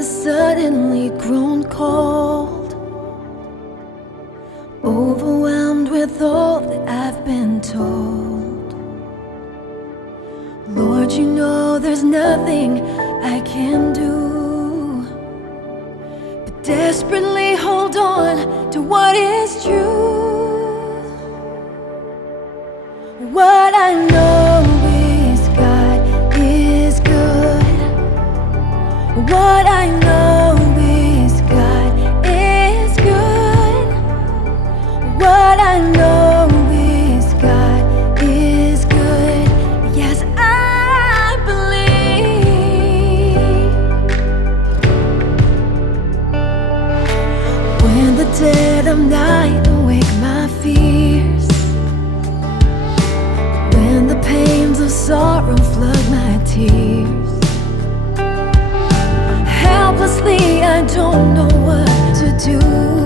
has suddenly grown cold, overwhelmed with all that I've been told. Lord, you know there's nothing I can do but desperately hold on to what is true. What I know is God is good. What I know is God is good. What I know is God is good. Yes, I believe. When the dead of night awake my fears, when the pains of sorrow flood my tears, helplessly I don't know what to do.